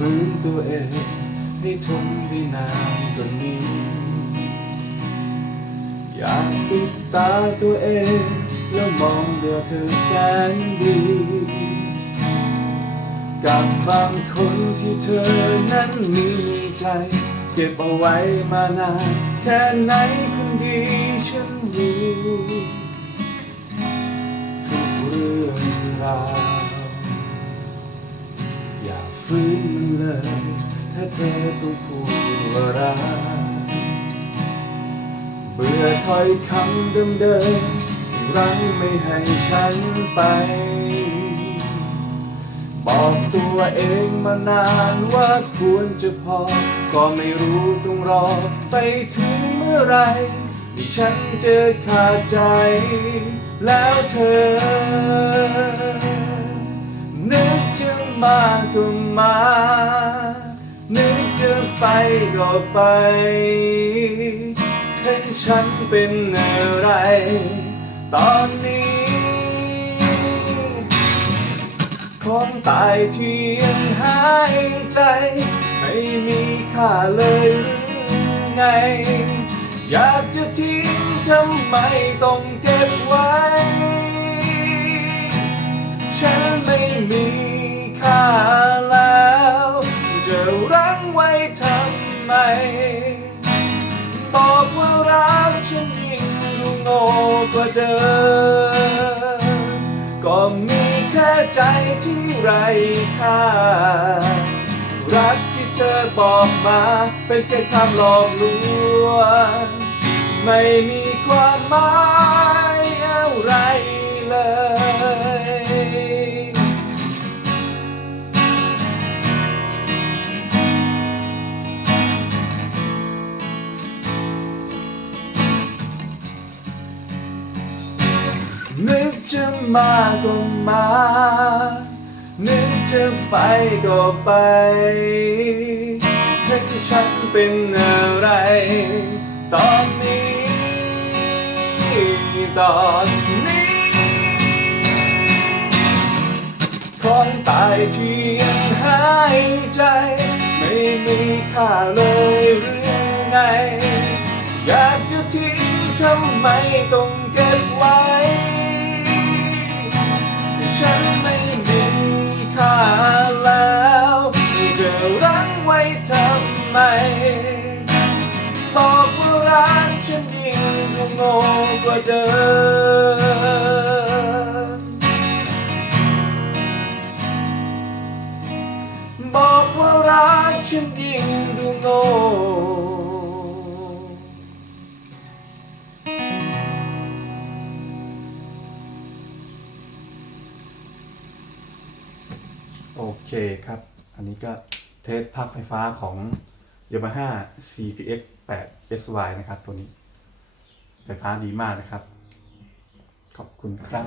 ฟื้นตัวเอง ให้ทนได้นานกว่านี้ อยากปิดตาตัวเอง แล้วมองเดียวเธอแสนดี กับบางคนที่เธอนั้นมีใจ เก็บเอาไว้มานาน แค่ไหนคนดีฉันรู้ ยถ้าเธอต้องพูดว่ารักเบื่อถ้อยคำเดิมๆที่รั้งไม่ให้ฉันไป บอกตัวเองมานานว่าควรจะพอ ก็ไม่รู้ต้องรอไปถึงเมื่อไรที่ฉันจะขาดใจแล้วเธอ นึกจะมาก็มา นึกจะไปก็ไป เห็นฉันเป็นอะไร ตอนนี้ ของตายที่ยังหายใจ ไม่มีค่าเลยหรือไง อยากจะทิ้งทำไมต้องเก็บไว้ ม่มีค่าแล้ว จะรั้งไว้ทำไม บอกว่ารักฉันยิ่งดูโง่กว่าเดิม ก็มีแค่ใจที่ไร้ค่า รักที่เธอบอกมาเป็นแค่คำหลอกลวง ไม่มีความหมายอะไร นึกจะมาก็มา นึกจะไปก็ไปให้ฉันเป็นอะไร ตอนนี้ ตอนนี้ของตายที่ยังหายใจ ไม่มีค่าเลยหรือไง อยากจะทิ้งทำไมต้องเก็บไว้ ง่กว่าเดิม บอกว่ารักฉันยิ่งดูโง่โอเคครับ อันนี้ก็เทสภาคไฟฟ้าของ Yamaha CPX 8 SY นะครับตัวนี้ ไฟฟ้าดีมากนะครับ ขอบคุณครับ